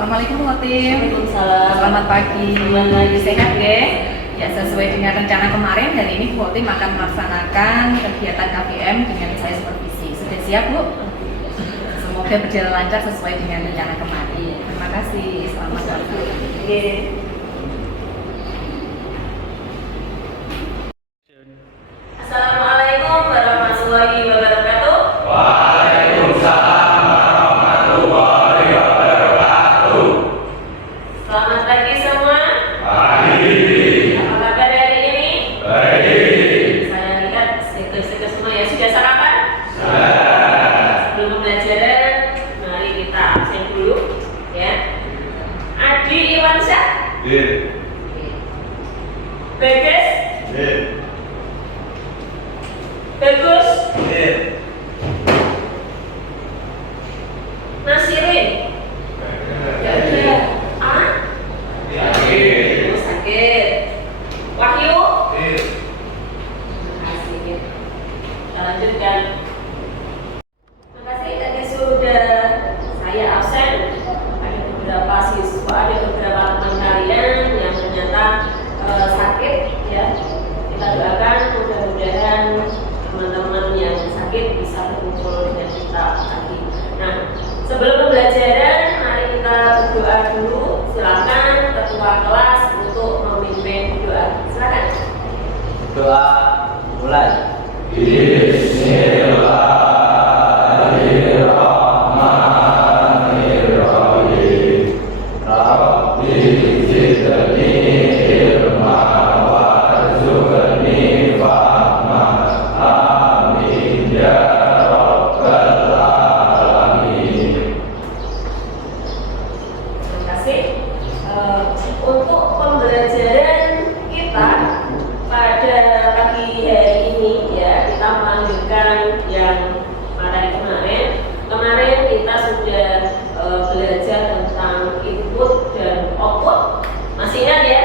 Assalamualaikum Khotim. Waalaikumsalam. Selamat pagi. Selamat pagi. Sehat ya? Ya, sesuai dengan rencana kemarin, hari ini Khotim akan melaksanakan kegiatan KBM dengan saya supervisi. Sudah siap Bu? Semoga berjalan lancar sesuai dengan rencana kemarin. Terima kasih. Selamat pagi. Assalamualaikum warahmatullahi wabarakatuh. Waalaikumsalam warahmatullahi wabarakatuh. Selamat pagi semua. Pagi. Apa kabar hari ini? Baik. Saya lihat situs-situs semua ya sudah sarapan? Sudah. Sebelum pembelajaran, mari kita absen dulu ya. Adi Iwansyah, Dir. Bagas, Dir. Bagus, Dir. Nasirin. Ya udah. Ah? Yakin. Sakit. Wahyu. Dir. Asik. Kita lanjutkan. Terima kasih tadi sudah saya absen. Ada beberapa siswa, ada beberapa teman kalian yang ternyata sakit ya. Kita doakan mudah-mudahan teman-teman yang sakit bisa berkumpul dengan kita lagi. Nah, sebelum pembelajaran, mari kita berdoa dulu. Silakan ketua kelas untuk memimpin doa. Silakan. Doa mulai. Bismillahirrahmanirrahim. Rabbi zidni ilma warzuqni fahma. Amin ya rabbal alamin. Terima kasih. Untuk pembelajaran kita pada pagi hari ini ya, kita melanjutkan yang materi kemarin. Kemarin kita sudah belajar tentang input dan output. Masih ingat ya?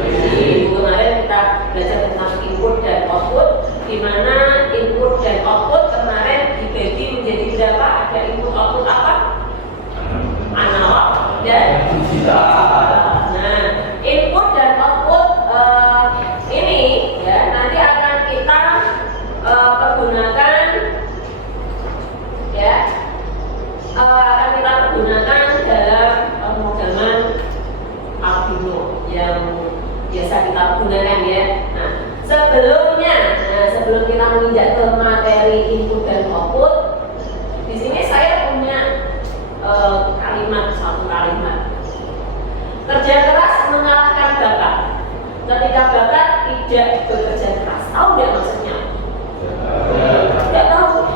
Di minggu kemarin kita belajar tentang input dan output, di mana input dan output kemarin dibagi menjadi berapa? Ada input output apa? Analog dan Digital. nah, input dan output ini ya nanti akan kita pergunakan ya akan kita pergunakan dalam pemrograman Arduino yang biasa kita gunakan ya. Nah, sebelum kita menginjak ke materi input dan output, di sini saya punya satu kalimat. Kerja keras mengalahkan bakat. Ketika bakat tidak bekerja keras, tahu nggak maksudnya? Tidak tahu.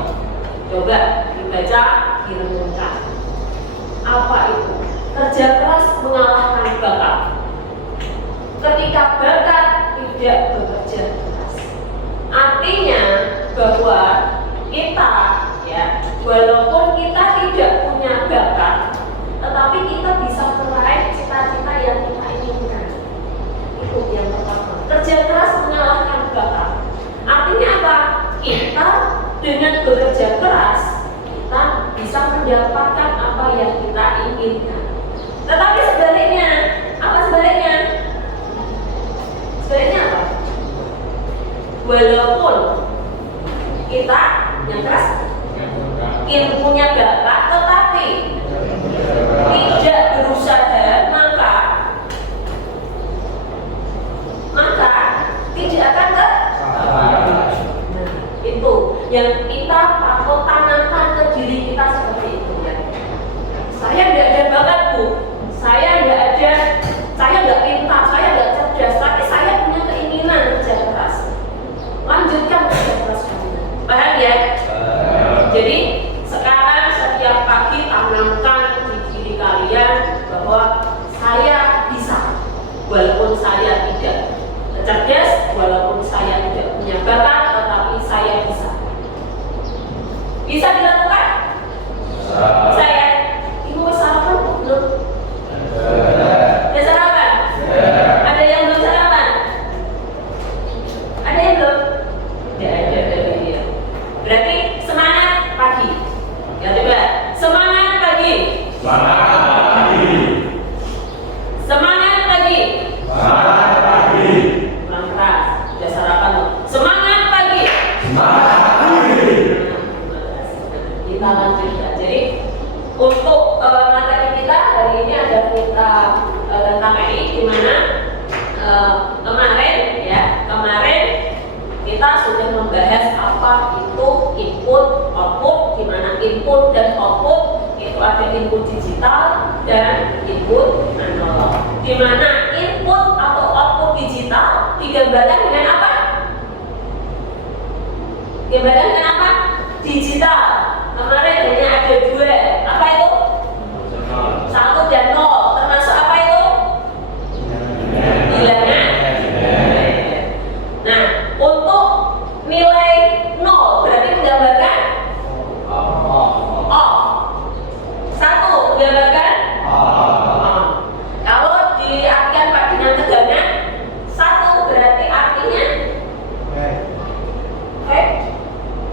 Coba dibaca, direnungkan. Apa itu? Kerja keras mengalahkan bakat. Ketika bakat tidak bekerja keras, artinya bahwa kita ya, walaupun kita tidak punya bakat, tetapi kita bisa meraih cita-cita yang kita inginkan. Itu yang pertama. Kerja keras mengalahkan bakat. Artinya apa? Kita dengan bekerja keras, kita bisa mendapatkan apa yang kita inginkan. Tetapi sebaliknya, apa sebaliknya? Sebaliknya apa? Walaupun kita yang keras, ilmunya bakat, tetapi tidak berusaha, maka tidak akan itu yang kita patut tanamkan ke diri kita seperti itu ya. Saya tidak ada bakat kemarin kita sudah membahas apa itu input, output, di mana input dan output itu ada input digital dan input analog. Di mana input atau output digital digambarkan dengan apa? Digambarkan dengan apa? Digital. Kemarin hanya ada dua. Apa itu? 1 dan 0. Termasuk apa itu? Bilangan. Nah, untuk nilai 0 berarti menggambarkan off. 1 menggambarkan on. Kalau diartikan dengan tegangan, 1 berarti artinya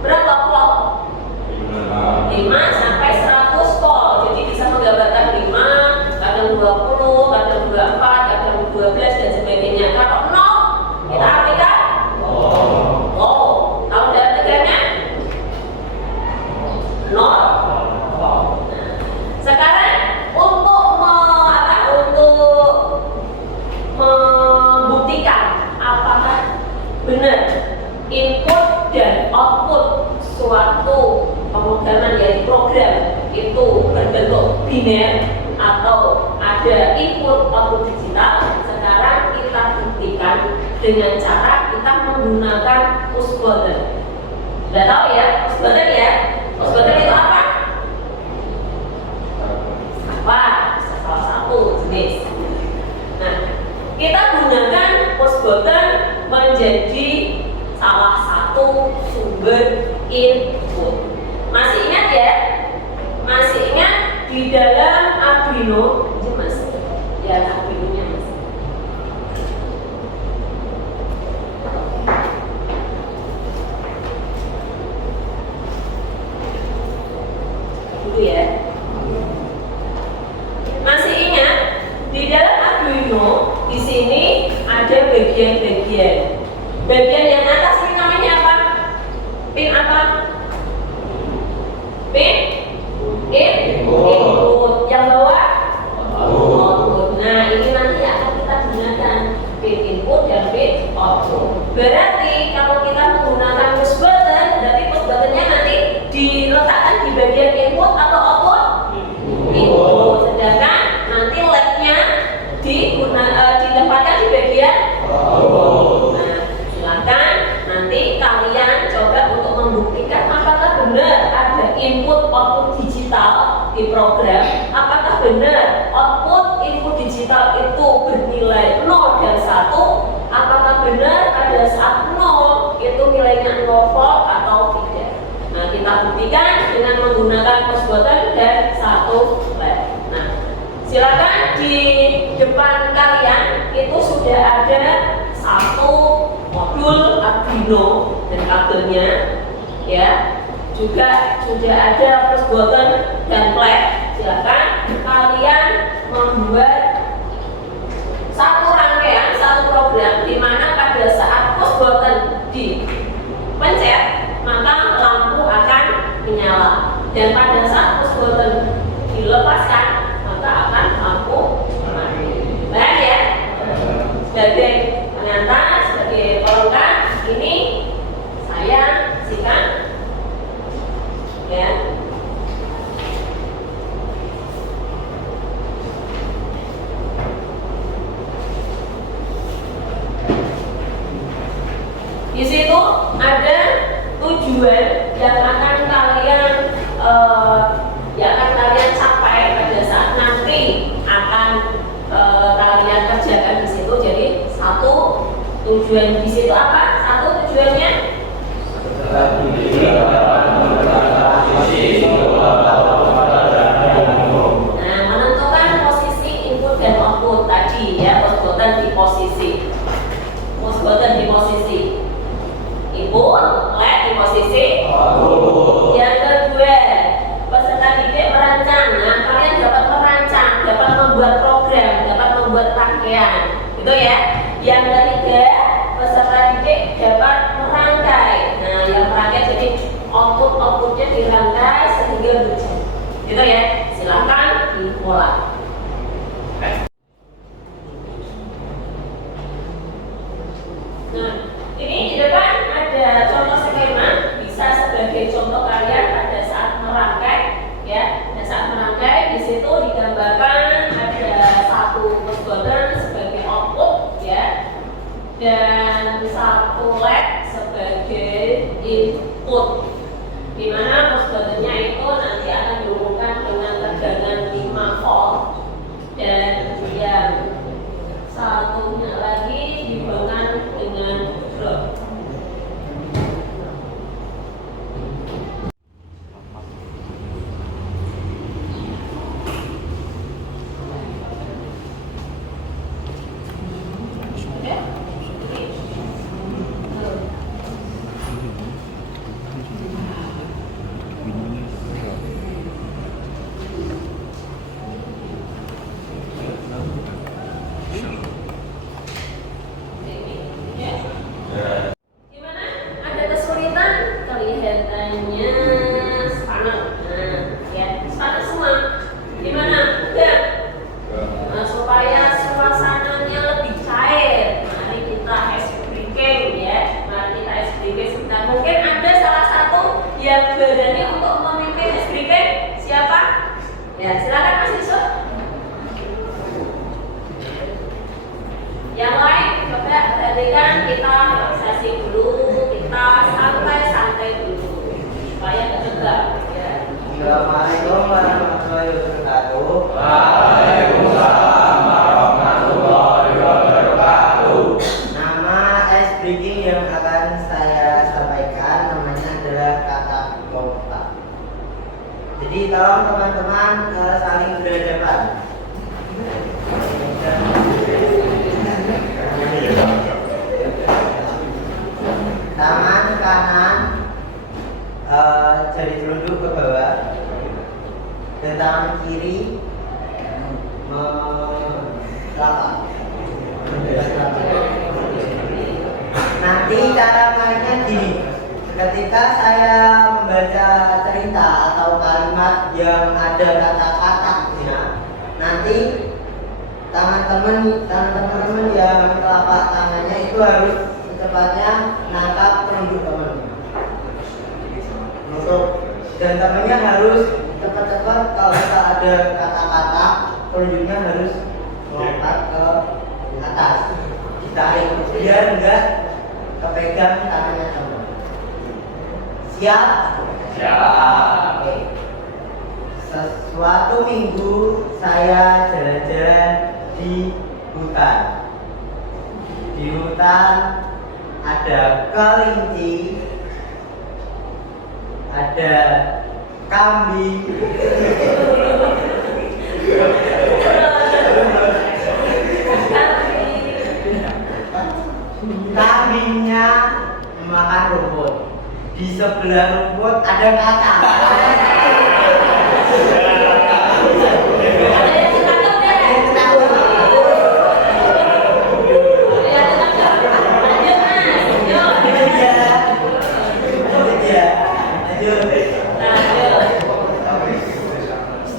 berapa volt? 5 sampai 100 volt. Jadi bisa menggambarkan 5, kadang 20, kadang 24, kadang 12 dan sebagainya. Kalau 0 kita artikan kalau dalam tegangan 0. Sekarang untuk membuktikan apakah benar input dan output suatu pemrograman dari program itu berbentuk biner atau ada input output digital, sekarang kita buktikan dengan cara kita menggunakan push button. Sudah tahu ya push button ya? Push button itu apa? Salah satu jenis. Nah, kita gunakan push button menjadi salah satu sumber input. Masih ingat ya? Masih ingat di dalam Arduino? Mas, ya Arduino-nya mas. Dulu ya. Masih ingat di dalam Arduino di sini ada bagian-bagian. Bagian yang atas ini namanya apa? Pin apa? Pin input. Yang bawah output. Nah, ini nanti akan kita gunakan pin input dan pin output. Berarti kalau kita menggunakan push button, berarti push buttonnya nanti diletakkan di bagian input atau output? Input. Sedangkan nanti LED-nya ditempatkan di bagian output. Nah, silakan nanti kalian coba untuk membuktikan apakah benar ada input output digital di program, apakah benar output input digital itu bernilai 0 dan 1, apakah benar pada saat 0 itu nilainya 0 volt atau tidak. Nah, kita buktikan dengan menggunakan push button dan 1 LED. Nah, silakan di depan kalian itu sudah ada satu modul Arduino dan kabelnya, ya. Juga sudah ada push button dan flag. Silakan kalian membuat satu rangkaian, satu program di mana pada saat push button dipencet maka lampu akan menyala, dan pada saat push button dilepaskan maka akan lampu mati. Baik ya. Sebagai pengantar, sebagai pelengkap, ini saya sikat ya. Di situ ada tujuan yang akan kalian capai pada saat nanti akan kalian kerjakan di situ. Jadi satu tujuan di situ apa? Satu tujuannya menentukan posisi input dan output tadi ya, push button di posisi input, LED di posisi output. Yang kedua, peserta didik merancang. Nah, kalian dapat merancang, dapat membuat program, dapat membuat rangkaian, gitu ya. Yang ketiga, peserta didik dapat merangkai. Nah, yang merangkai jadi outputnya dirangkai sehingga berjalan, gitu ya. Silakan dimulai. dan 1 LED sebagai input, di mana posbutternya itu nanti akan dihubungkan dengan tegangan 5 volt dan yang satunya lagi dihubungkan dengan ground. Gimana? Ada kesulitan? Kelihatannya sepanas. Nah, ya, sepanas semua. Gimana? Udah? Nah, supaya suasananya lebih cair, mari kita ice breaking ya. Mari kita ice breaking sebentar. Mungkin ada salah satu yang berani untuk memimpin ice breaking. Siapa? Ya, silakan Mas Yusuf. Yang lain coba perhatikan, kita relaksasi dulu, kita santai-santai dulu supaya tercegah ya. Assalamualaikum warahmatullahi wabarakatuh. Waalaikumsalam warahmatullahi wabarakatuh. Nama ice breaking yang akan saya sampaikan namanya adalah kata lompat. Jadi tolong teman-teman saling berhadapan. Tangan kanan jari telunjuk ke bawah dan tangan kiri melapak. Nanti cara mainnya gini, ketika saya membaca cerita atau kalimat yang ada kata-katanya, nanti tangan teman-teman yang telapak tangannya itu harus secepatnya nangkap telunjuk teman. Dan temannya harus cepat-cepat, kalau ada kata-kata telunjuknya harus melompat ke atas, ditarik biar enggak kepegang tangannya teman. Siap? Siap. Oke. Suatu minggu saya jalan-jalan di hutan. Di hutan ada kelinci, ada kambing, kambingnya memakan rumput. Di sebelah rumput ada kata.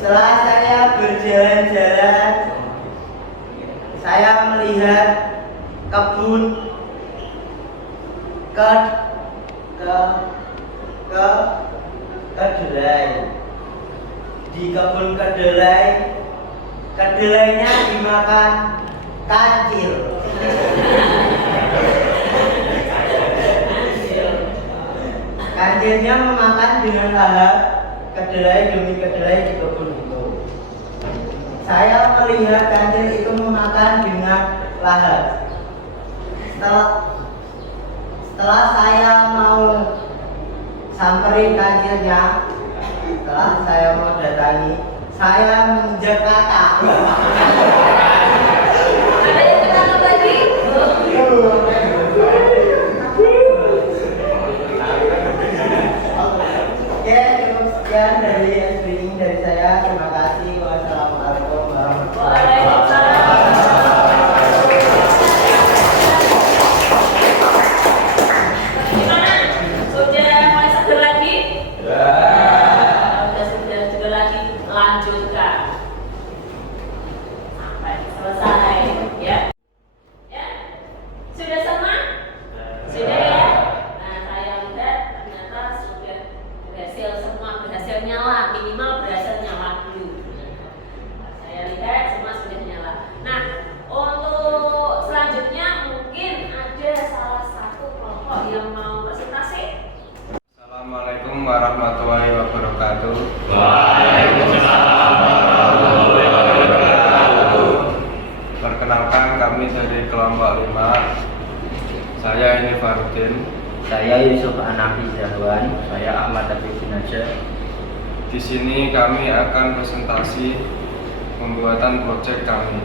Setelah saya berjalan-jalan, saya melihat kebun kedelai. Di kebun kedelainya dimakan kancil. Kancilnya memakan dengan lahap kedelai demi kedelai di kebun itu. Saya melihat kancil itu memakan dengan lahap. Setelah saya mau samperin kancilnya, setelah saya mau datangi, saya menginjak kata. Ada yang ketangkap lagi? Oke, cukup sekian dari streaming dari saya. Terima kasih. Wassalamualaikum warahmatullahi wabarakatuh. Gimana? Sudah mulai seger lagi? Sudah seger lagi. Lanjutkan. Saya ini Fardin. Saya Yusuf Hanafi Zahwan. Saya Ahmad Taufik Najah. Di sini kami akan presentasi pembuatan proyek kami.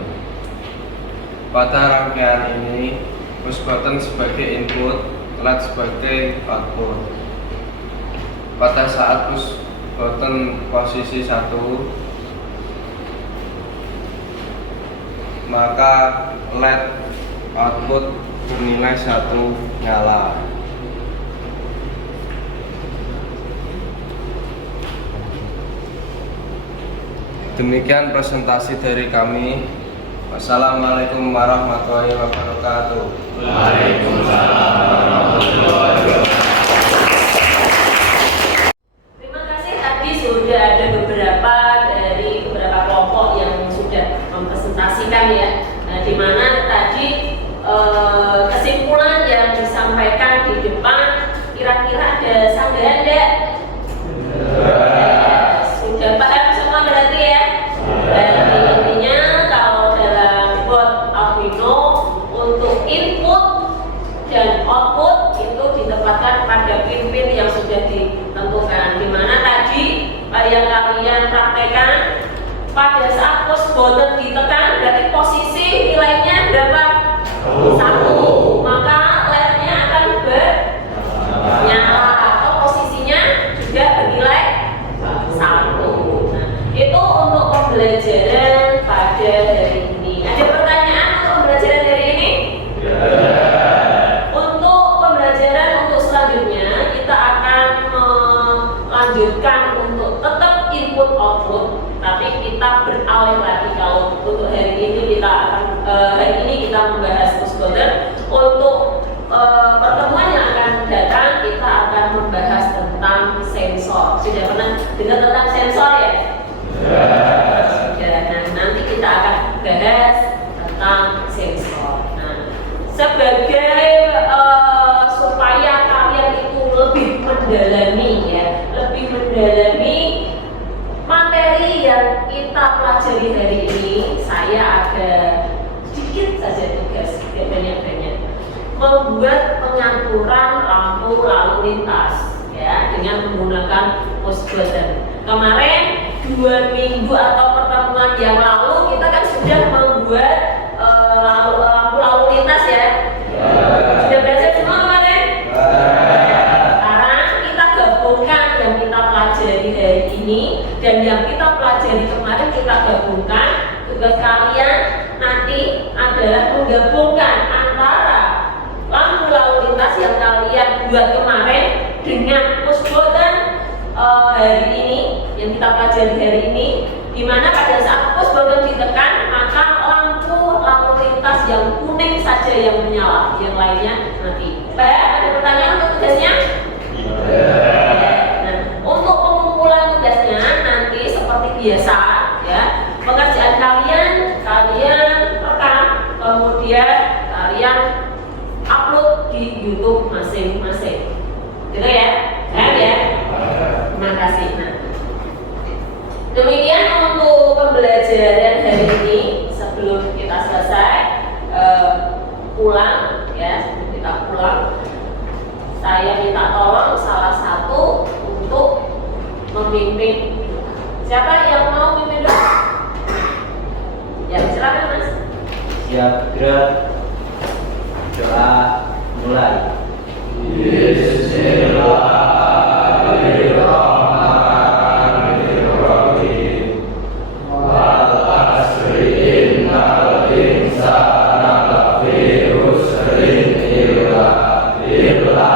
Pada rangkaian ini, push button sebagai input, LED sebagai output. Pada saat push button posisi 1, maka LED output bernilai 1 nyala. Demikian presentasi dari kami. Wassalamualaikum warahmatullahi wabarakatuh. Waalaikumsalam warahmatullahi wabarakatuh. Terima kasih, tadi sudah ada beberapa dari beberapa kelompok yang sudah mempresentasikan ya. Nah, di mana tadi kesimpulan yang disampaikan di depan kira-kira ada sanggahan enggak? Sudah paham semua berarti ya? Dan intinya kalau dalam board Arduino untuk input dan output itu ditempatkan pada pin-pin yang sudah ditentukan. Di mana tadi yang kalian praktekkan pada saat push button ditekan berarti posisi nilainya berapa? 1, maka LED-nya akan bernyala atau posisinya juga bernilai 1. Nah, itu untuk pembelajaran pada hari ini. Ada pertanyaan untuk pembelajaran hari ini? Untuk pembelajaran untuk selanjutnya kita akan melanjutkan untuk tetap input output, tapi kita beralih lagi. Kalau untuk hari ini kita akan membahas push button. Untuk pertemuan yang akan datang kita akan membahas tentang sensor. Sudah pernah dengar tentang sensor ya? Sudah. Nah, nanti kita akan bahas tentang sensor. Nah, sebagai supaya kalian itu lebih mendalami ya, lebih mendalami materi yang kita pelajari hari ini, saya ada sedikit saja tugas, tidak banyak-banyak, membuat pengaturan lampu lalu lintas ya dengan menggunakan push button. Kemarin 2 minggu atau pertemuan yang lalu kita kan sudah membuat lampu lalu lintas ya. Sudah belajar semua kemarin? Sekarang kita gabungkan yang kita pelajari hari ini dan yang kita pelajari kemarin, kita gabungkan. Tugas kalian nanti adalah menggabungkan antara lampu lalu lintas yang kalian buat kemarin dengan push button hari ini yang kita pelajari hari ini, di mana pada saat push button ditekan maka lampu lalu lintas yang kuning saja yang menyala, yang lainnya mati. Baik, ada pertanyaan untuk tugasnya? Nah, untuk pengumpulan tugasnya nanti seperti biasa ya, pekerjaan kalian rekam, kemudian kalian upload di YouTube masing-masing, gitu ya? Ya. Terima kasih. Nah, demikian untuk pembelajaran hari ini. Sebelum kita selesai pulang ya, sebelum kita pulang, saya minta tolong salah satu untuk memimpin. Siapa yang mau memimpin doa? Ya, silakan Mas. Siap, gerak. Doa mulai. Bismillahirrahmanirrahim. Wal asri innal insana lafi khusrin illa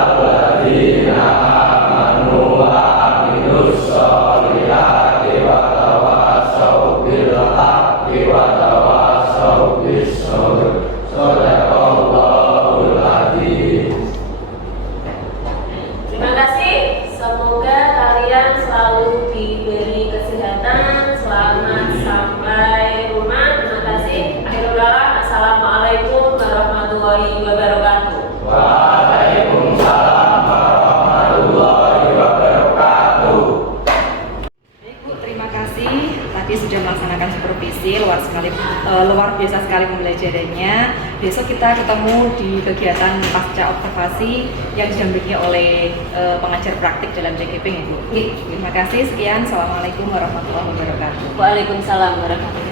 alladziina amanu wa amilus sholihati wa tawassaw bil haqqi wa tawassaw bis sabr. Shadaqallahul adzim. Terima kasih. Semoga kalian luar biasa sekali pembelajarannya. Besok kita ketemu di kegiatan pasca observasi yang didampingi oleh pengajar praktik dalam JGP, Ibu. Terima kasih, sekian. Assalamualaikum warahmatullahi wabarakatuh. Waalaikumsalam warahmatullahi wabarakatuh.